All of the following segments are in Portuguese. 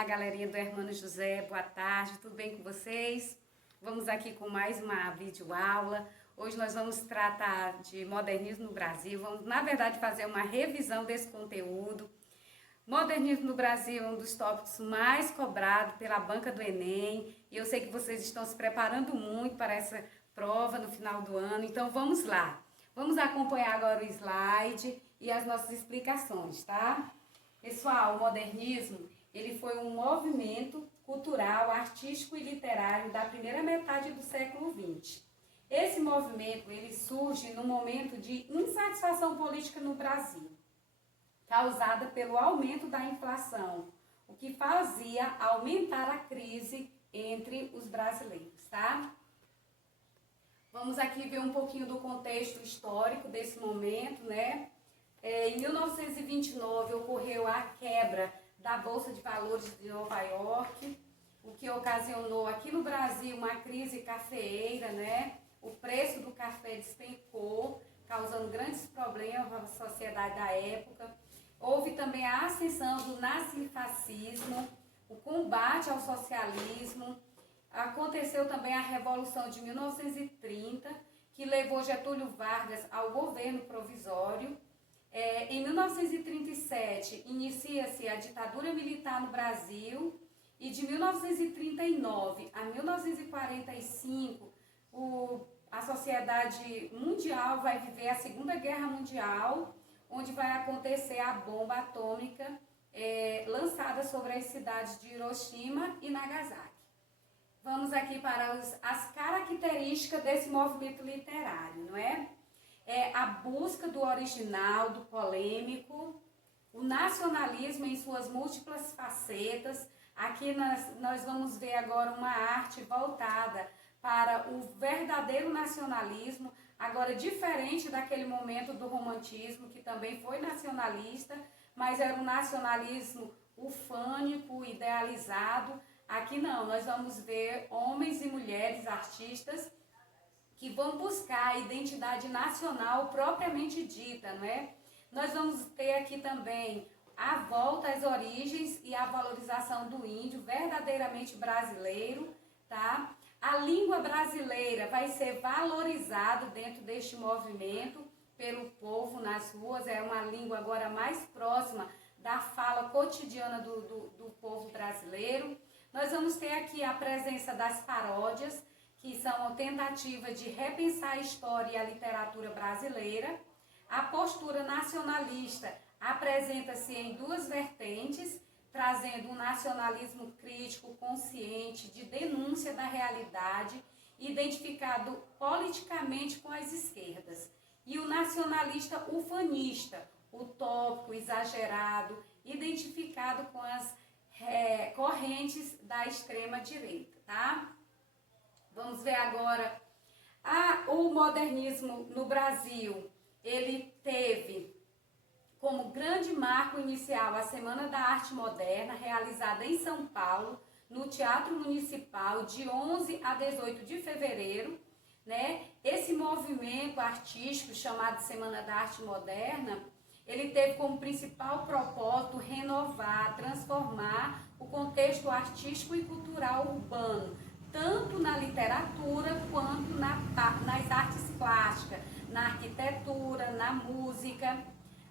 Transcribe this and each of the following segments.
A galerinha do Hermano José, boa tarde, tudo bem com vocês? Vamos aqui com mais uma videoaula. Hoje nós vamos tratar de modernismo no Brasil, vamos na verdade fazer uma revisão desse conteúdo. Modernismo no Brasil é um dos tópicos mais cobrados pela banca do Enem e eu sei que vocês estão se preparando muito para essa prova no final do ano, então vamos lá. Vamos acompanhar agora o slide e as nossas explicações, tá? Pessoal, o modernismo, ele foi um movimento cultural, artístico e literário da primeira metade do século XX. Esse movimento, ele surge num momento de insatisfação política no Brasil, causada pelo aumento da inflação, o que fazia aumentar a crise entre os brasileiros, tá? Vamos aqui ver um pouquinho do contexto histórico desse momento, né? Em 1929 ocorreu a quebra da Bolsa de Valores de Nova York, o que ocasionou aqui no Brasil uma crise cafeeira, né? O preço do café despencou, causando grandes problemas à sociedade da época. Houve também a ascensão do nazifascismo, o combate ao socialismo. Aconteceu também a Revolução de 1930, que levou Getúlio Vargas ao governo provisório. Em 1937, inicia-se a ditadura militar no Brasil e de 1939 a 1945, a sociedade mundial vai viver a Segunda Guerra Mundial, onde vai acontecer a bomba atômica lançada sobre as cidades de Hiroshima e Nagasaki. Vamos aqui para as características desse movimento literário, não é? A busca do original, do polêmico, o nacionalismo em suas múltiplas facetas. Aqui nós vamos ver agora uma arte voltada para o verdadeiro nacionalismo, agora diferente daquele momento do romantismo, que também foi nacionalista, mas era um nacionalismo ufânico, idealizado. Aqui não, nós vamos ver homens e mulheres artistas que vão buscar a identidade nacional propriamente dita, não é? Nós vamos ter aqui também a volta às origens e a valorização do índio verdadeiramente brasileiro, tá? A língua brasileira vai ser valorizada dentro deste movimento pelo povo nas ruas, é uma língua agora mais próxima da fala cotidiana do povo brasileiro. Nós vamos ter aqui a presença das paródias, que são a tentativa de repensar a história e a literatura brasileira. A postura nacionalista apresenta-se em duas vertentes, trazendo um nacionalismo crítico, consciente, de denúncia da realidade, identificado politicamente com as esquerdas. E o nacionalista ufanista, utópico, exagerado, identificado com as correntes da extrema-direita, tá? Vamos ver agora o modernismo no Brasil. Ele teve como grande marco inicial a Semana da Arte Moderna, realizada em São Paulo, no Teatro Municipal, de 11 a 18 de fevereiro. Né? Esse movimento artístico chamado Semana da Arte Moderna, ele teve como principal propósito renovar, transformar o contexto artístico e cultural urbano, tanto na literatura quanto nas artes plásticas, na arquitetura, na música.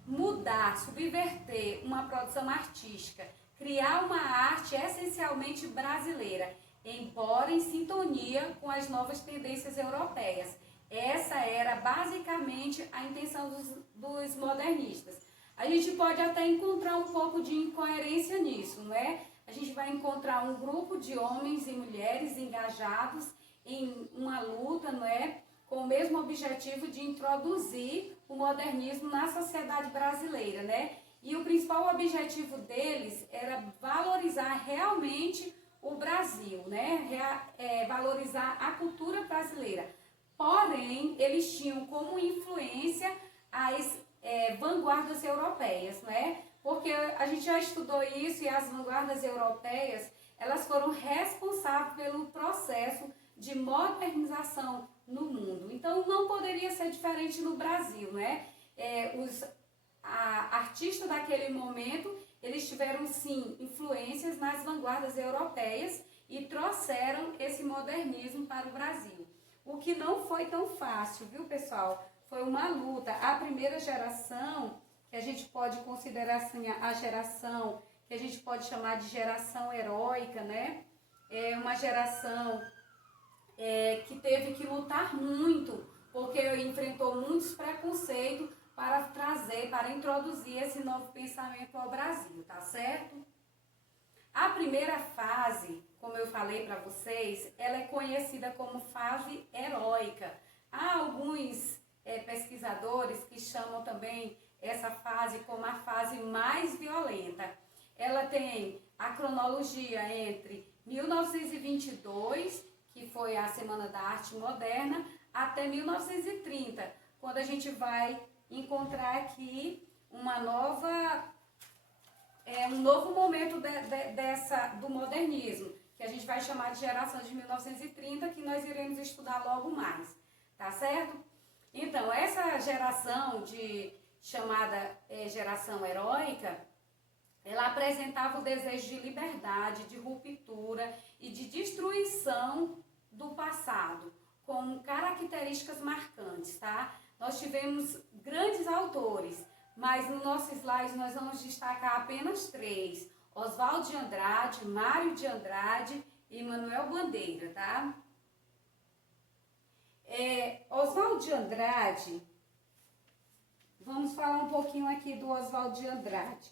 Mudar, subverter uma produção artística, criar uma arte essencialmente brasileira, embora em sintonia com as novas tendências europeias. Essa era basicamente a intenção dos modernistas. A gente pode até encontrar um pouco de incoerência nisso, não é? A gente vai encontrar um grupo de homens e mulheres engajados em uma luta, não é? Com o mesmo objetivo de introduzir o modernismo na sociedade brasileira, né? E o principal objetivo deles era valorizar realmente o Brasil, né? Valorizar a cultura brasileira. Porém, eles tinham como influência as vanguardas europeias, não é? Porque a gente já estudou isso e as vanguardas europeias, elas foram responsáveis pelo processo de modernização no mundo. Então, não poderia ser diferente no Brasil, né? Os artistas daquele momento, eles tiveram sim influências nas vanguardas europeias e trouxeram esse modernismo para o Brasil. O que não foi tão fácil, viu, pessoal? Foi uma luta. A primeira geração, que a gente pode considerar assim a geração que a gente pode chamar de geração heróica, né? É uma geração que teve que lutar muito, porque enfrentou muitos preconceitos para trazer, para introduzir esse novo pensamento ao Brasil, tá certo? A primeira fase, como eu falei para vocês, ela é conhecida como fase heróica. Há alguns pesquisadores que chamam também essa fase como a fase mais violenta. Ela tem a cronologia entre 1922, que foi a Semana da Arte Moderna, até 1930, quando a gente vai encontrar aqui uma nova, um novo momento do modernismo, que a gente vai chamar de geração de 1930, que nós iremos estudar logo mais, tá certo? Então, essa geração chamada geração heróica, ela apresentava o desejo de liberdade, de ruptura e de destruição do passado, com características marcantes, tá? Nós tivemos grandes autores, mas no nosso slide nós vamos destacar apenas 3. Oswald de Andrade, Mário de Andrade e Manuel Bandeira, tá? Oswald de Andrade, vamos falar um pouquinho aqui do Oswald de Andrade,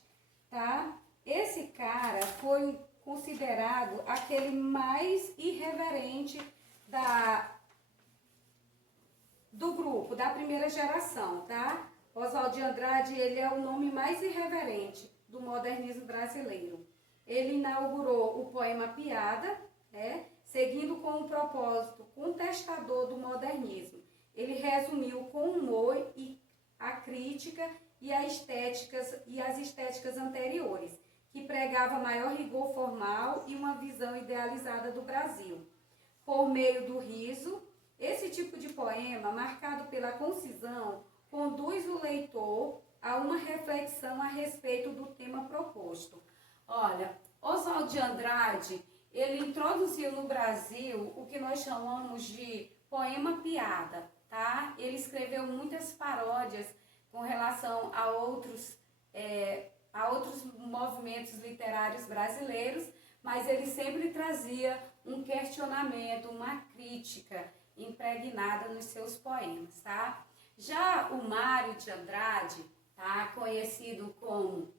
tá? Esse cara foi considerado aquele mais irreverente do grupo, da primeira geração, tá? Oswald de Andrade, ele é o nome mais irreverente do modernismo brasileiro. Ele inaugurou o poema Piada, seguindo com um propósito contestador do modernismo. Ele resumiu com humor e a crítica e as estéticas anteriores, que pregava maior rigor formal e uma visão idealizada do Brasil. Por meio do riso, esse tipo de poema, marcado pela concisão, conduz o leitor a uma reflexão a respeito do tema proposto. Olha, Oswald de Andrade, ele introduziu no Brasil o que nós chamamos de poema piada, tá? Ele escreveu muitas paródias com relação a outros movimentos literários brasileiros, mas ele sempre trazia um questionamento, uma crítica impregnada nos seus poemas, tá? Já o Mário de Andrade, tá? Conhecido como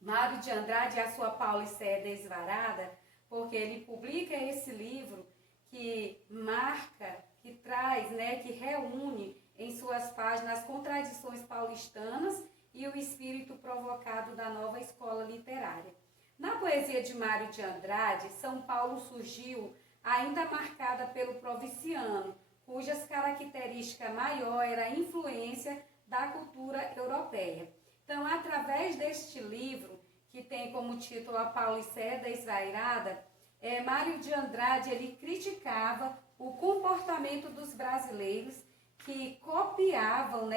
Mário de Andrade e a sua Paulicéia Desvarada, porque ele publica esse livro que marca, que traz, que reúne em suas páginas as contradições paulistanas e o espírito provocado da nova escola literária. Na poesia de Mário de Andrade, São Paulo surgiu ainda marcada pelo provinciano, cujas características maior era a influência da cultura europeia. Então, através deste livro, que tem como título A Paulicéia Desvairada, Mário de Andrade ele criticava o comportamento dos brasileiros que copiavam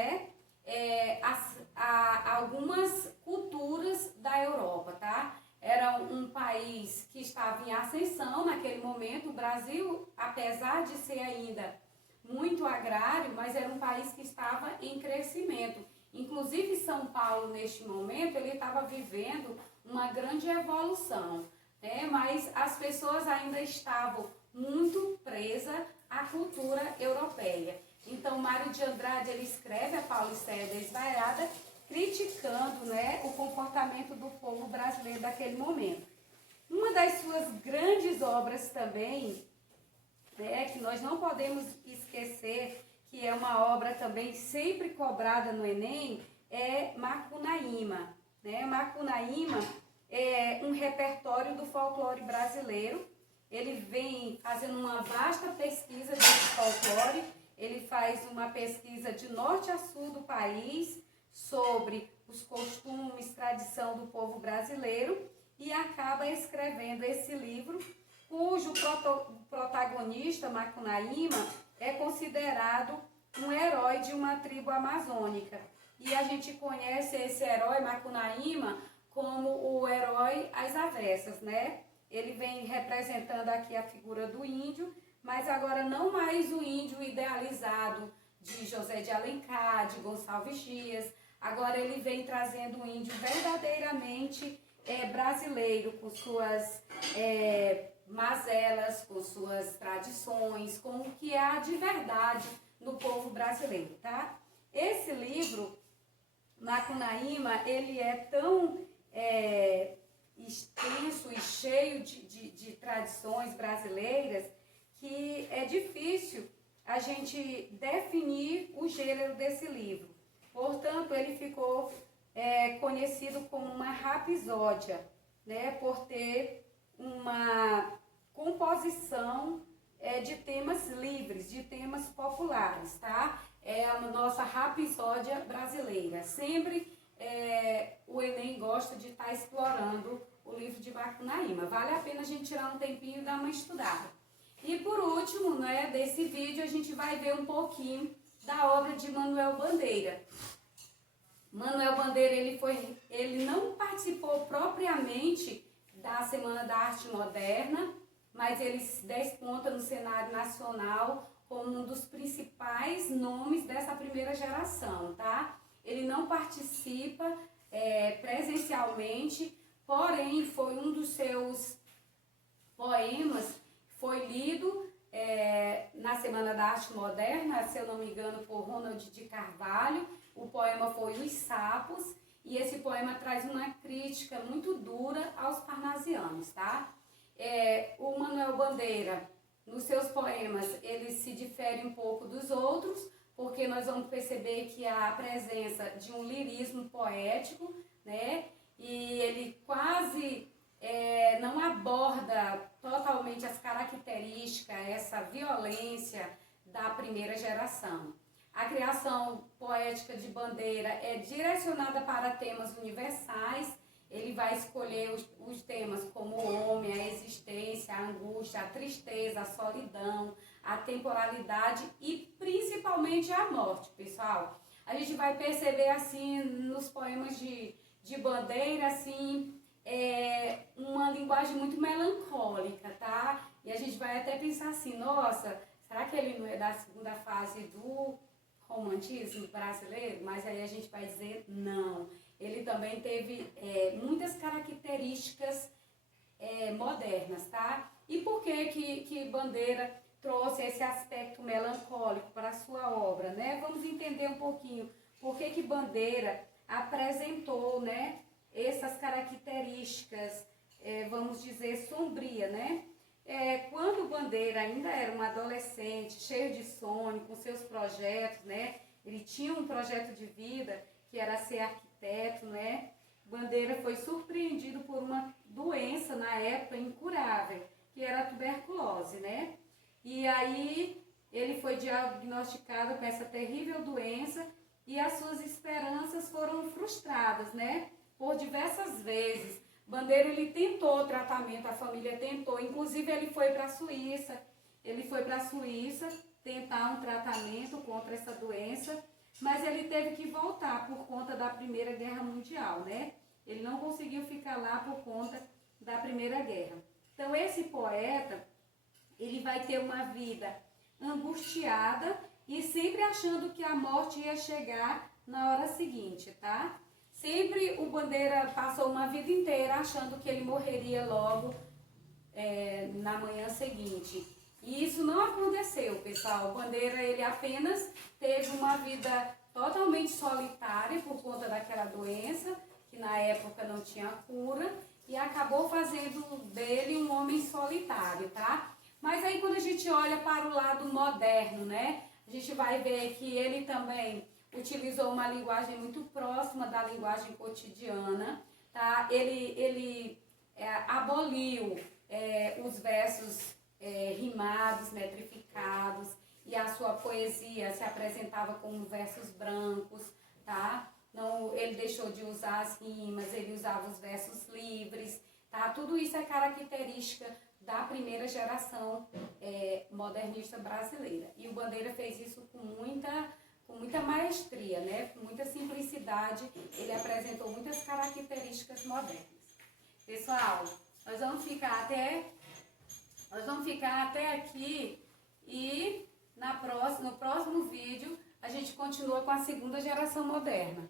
algumas culturas da Europa, tá? Era um país que estava em ascensão naquele momento. O Brasil, apesar de ser ainda muito agrário, mas era um país que estava em crescimento. Inclusive São Paulo, neste momento, ele estava vivendo uma grande evolução, mas as pessoas ainda estavam muito presas à cultura europeia. Então, Mário de Andrade, ele escreve a Paulicéia Desvairada, criticando o comportamento do povo brasileiro daquele momento. Uma das suas grandes obras também, que nós não podemos esquecer, que é uma obra também sempre cobrada no Enem, é Macunaíma. Macunaíma é um repertório do folclore brasileiro. Ele vem fazendo uma vasta pesquisa desse folclore. Ele faz uma pesquisa de norte a sul do país sobre os costumes, tradição do povo brasileiro e acaba escrevendo esse livro, cujo protagonista, Macunaíma, é considerado um herói de uma tribo amazônica. E a gente conhece esse herói, Macunaíma, como o herói às avessas, né? Ele vem representando aqui a figura do índio, mas agora não mais o índio idealizado de José de Alencar, de Gonçalves Dias. Agora ele vem trazendo um índio verdadeiramente brasileiro, com suas mazelas, com suas tradições, com o que há de verdade no povo brasileiro, tá? Esse livro, Macunaíma, ele é tão extenso e cheio de tradições brasileiras que é difícil a gente definir o gênero desse livro. Portanto, ele ficou conhecido como uma rapsódia, né, por ter uma composição de temas livres, de temas populares, tá? É a nossa rapsódia brasileira. Sempre o Enem gosta de estar explorando o livro de Macunaíma. Vale a pena a gente tirar um tempinho e dar uma estudada. E por último, né, desse vídeo, a gente vai ver um pouquinho da obra de Manuel Bandeira. Manuel Bandeira, ele não participou propriamente da Semana da Arte Moderna, mas ele desponta no cenário nacional como um dos principais nomes dessa primeira geração, tá? Ele não participa presencialmente, porém foi um dos seus poemas que foi lido na Semana da Arte Moderna, se eu não me engano, por Ronald de Carvalho. O poema foi Os Sapos, e esse poema traz uma crítica muito dura aos parnasianos, tá? O Manuel Bandeira, nos seus poemas, ele se difere um pouco dos outros, porque nós vamos perceber que há a presença de um lirismo poético, né? E ele quase não aborda totalmente as características, essa violência da primeira geração. A criação poética de Bandeira é direcionada para temas universais. Ele vai escolher os temas como o homem, a existência, a angústia, a tristeza, a solidão, a temporalidade e principalmente a morte, pessoal. A gente vai perceber assim nos poemas de Bandeira, assim, uma linguagem muito melancólica, tá? E a gente vai até pensar assim, nossa, será que ele não é da segunda fase do romantismo brasileiro? Mas aí a gente vai dizer não. Ele também teve muitas características modernas, tá? E por que Bandeira trouxe esse aspecto melancólico para a sua obra, né? Vamos entender um pouquinho por que Bandeira apresentou, né, essas características, vamos dizer, sombria, né? Quando Bandeira ainda era um adolescente, cheio de sonho, com seus projetos, né? Ele tinha um projeto de vida que era ser arquiteto, né? Bandeira foi surpreendido por uma doença na época incurável, que era a tuberculose, né? E aí ele foi diagnosticado com essa terrível doença e as suas esperanças foram frustradas, né? Por diversas vezes. Bandeira, ele tentou o tratamento, a família tentou, inclusive ele foi para a Suíça. Ele foi para a Suíça tentar um tratamento contra essa doença, mas ele teve que voltar por conta da Primeira Guerra Mundial, né? Ele não conseguiu ficar lá por conta da Primeira Guerra. Então, esse poeta, ele vai ter uma vida angustiada e sempre achando que a morte ia chegar na hora seguinte, tá? Sempre o Bandeira passou uma vida inteira achando que ele morreria logo na manhã seguinte. E isso não aconteceu, pessoal. O Bandeira, ele apenas teve uma vida totalmente solitária por conta daquela doença, que na época não tinha cura, e acabou fazendo dele um homem solitário, tá? Mas aí quando a gente olha para o lado moderno, né, a gente vai ver que ele também utilizou uma linguagem muito próxima da linguagem cotidiana, tá? Ele aboliu os versos rimados, metrificados, e a sua poesia se apresentava como versos brancos, tá? Não, ele deixou de usar as rimas, ele usava os versos livres, tá? Tudo isso é característica da primeira geração modernista brasileira. E o Bandeira fez isso com com muita maestria, né? Com muita simplicidade, ele apresentou muitas características modernas. Pessoal, nós vamos ficar até aqui e no próximo vídeo a gente continua com a segunda geração moderna.